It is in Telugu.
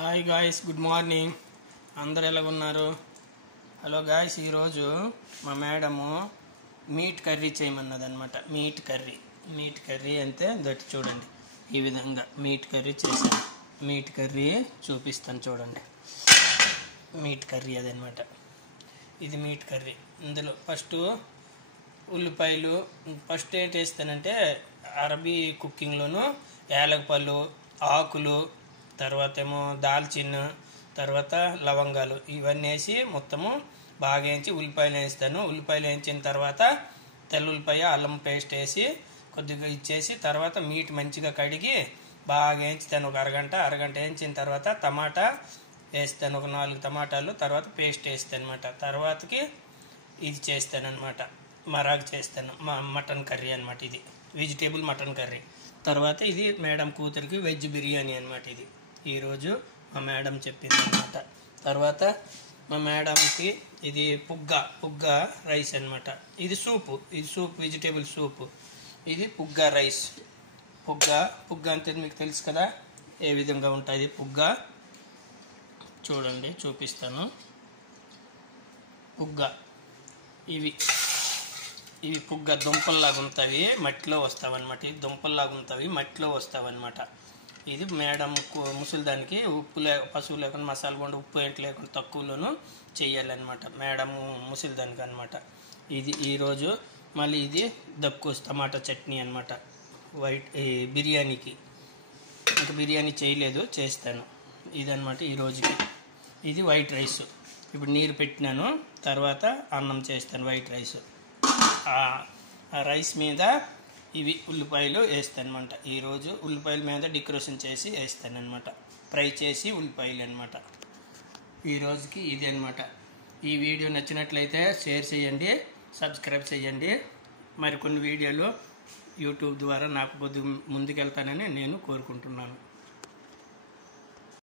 Hi guys, good morning. అందరు ఎలాగున్నారు? హలో గాయ్స్, ఈరోజు మా మేడము మీట్ కర్రీ చేయమన్నది అనమాట. మీట్ కర్రీ అంటే దట్ చూడండి, ఈ విధంగా మీట్ కర్రీ చేశాను. మీట్ కర్రీ చూపిస్తాను చూడండి. మీట్ కర్రీ అదనమాట. ఇది మీట్ కర్రీ. ఇందులో ఫస్ట్ ఉల్లిపాయలు ఫస్ట్ ఏంటి వేస్తానంటే, అరబీ కుకింగ్లోను యాలకులు, ఆకులు, తర్వాత ఏమో దాల్చిన, తర్వాత లవంగాలు ఇవన్నీ వేసి మొత్తము బాగా వేయించి ఉల్లిపాయలు వేస్తాను. ఉల్లిపాయలు వేయించిన తర్వాత తెల్లుల్లిపాయ, అల్లం పేస్ట్ వేసి కొద్దిగా ఇచ్చేసి తర్వాత మీట్ మంచిగా కడిగి బాగా వేయించుతాను. ఒక అరగంట వేయించిన తర్వాత టమాటా వేస్తాను, ఒక 4 టమాటాలు, తర్వాత పేస్ట్ వేస్తాను అనమాట. తర్వాతకి ఇది చేస్తాను అనమాట, మరాగ్ చేస్తాను, మటన్ కర్రీ అనమాట. ఇది వెజిటేబుల్ మటన్ కర్రీ. తర్వాత ఇది మేడం కూతురికి వెజ్ బిర్యానీ అనమాట. ఇది ఈరోజు మా మేడం చెప్పింది అనమాట. తర్వాత మా మేడంకి ఇది పుగ్గ రైస్ అనమాట. ఇది సూపు వెజిటేబుల్ సూపు. ఇది పుగ్గ రైస్. పుగ్గ అంటే మీకు తెలుసు కదా, ఏ విధంగా ఉంటుంది పుగ్గ. చూడండి, చూపిస్తాను. పుగ్గ ఇవి పుగ్గ దుంపల్లాగా ఉంటాయి, మట్టిలో వస్తావన్నమాట. ఇది దుంపల్లాగా ఉంటాయి, మట్టిలో వస్తావన్నమాట. ఇది మేడం ముసలిదానికి పసుపు లేకుండా మసాలా గుండా ఉప్పు ఏంటి లేకుండా తక్కువలోనూ చెయ్యాలన్నమాట మేడం ముసలిదానికి అనమాట. ఇది ఈరోజు మళ్ళీ ఇది దబ్కోస్ టమాటా చట్నీ అనమాట. బిర్యానీకి ఇంకా బిర్యానీ చేయలేదు, చేస్తాను. ఇదనమాట ఈరోజుకి. ఇది వైట్ రైస్. ఇప్పుడు నీరు పెట్టినాను, తర్వాత అన్నం చేస్తాను వైట్ రైస్. ఆ రైస్ మీద ఇవి ఉల్లిపాయలు వేస్తాను అనమాట. ఈరోజు ఉల్లిపాయల మీద డెకరేషన్ చేసి వేస్తాను అనమాట. ఫ్రై చేసి ఉల్లిపాయలు అనమాట. ఈరోజుకి ఇది అనమాట. ఈ వీడియో నచ్చినట్లయితే షేర్ చేయండి, సబ్స్క్రైబ్ చేయండి. మరికొన్ని వీడియోలు యూట్యూబ్ ద్వారా నాకు కొద్దిగా ముందుకెళ్తానని నేను కోరుకుంటున్నాను.